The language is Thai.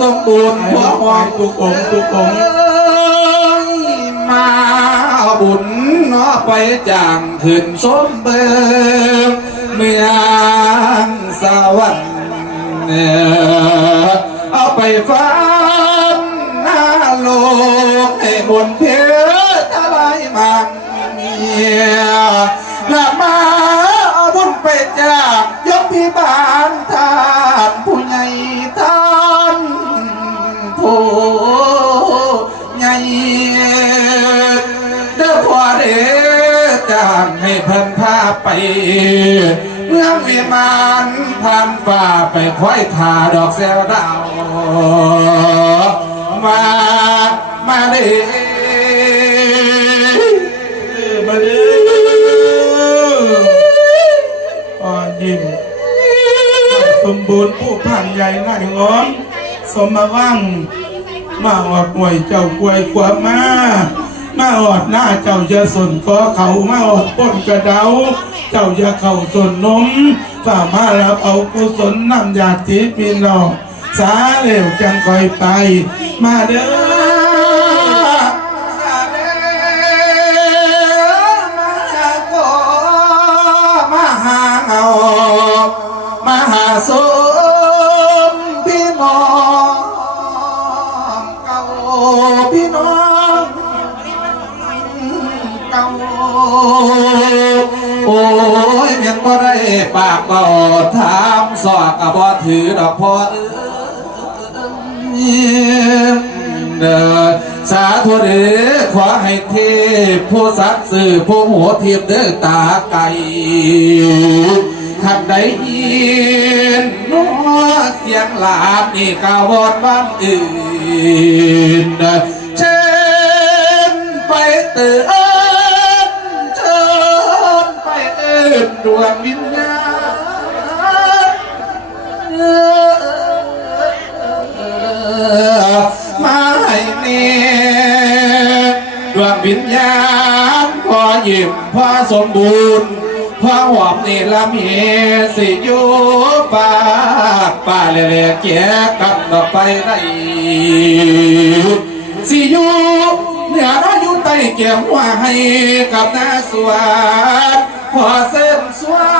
สมบูรณ์หัวหอมทุกองทุกองมาบุญเนาะไปจางขึ้นสมเบิงเมืองสวรรค์เอาไปฟันหน้าโลกให้บนเพชรทลายมันละมาเอาบุญไปจากยกพิบาลท่านผู้ใหญ่ท่านผู้ใหญ่เด้อพ่อเด้อจางให้เพิ่นพาไปเมื่อมีมันผ่านฝ่าไปค่อยทาดอกแซวดาวมาเด้มาเด้อยิ้มสมบูรณ์ผู้ผ่านใหญ่นายงอมสมมาว่างมาอดป่วยเจ้ากวยขวบมาอดหน้าเจ้าจะสนก็เขามาอดป้นกระเดาเจ้าจะเข่าสนนมฝ่ามารับเอากุศลนำยาติปีนองสาเหลวจังคอยไปมาเด้อมหาสมพี่น้องเก่าพี่น้องเก่าโอ้ยเมียนบ่ได้ปากบ่ถามสอกก็บ่ถือดอกพ่อสาธุเด้อขอให้เทพผู้สัตย์สื่อผู้หัวเทียบเด้อตาไก่ท่านใดยินนัวเสียงหลาบนี่กาวอดบ้านอื่นเชิญไปเตือนเชิญไปเอิ้นดวงวิญญาณมาให้เนดวงวิญญาณพอยิ้มพอสมบูรณ์พอหอมนี่ละมีสิอยู่ป่าเล่ๆเกี่ยกับดอกไปได้สิอยู่เหนือน้อยอยู่ใต้เกี่ยมว่าให้กับนาสวนพอเส้นสวน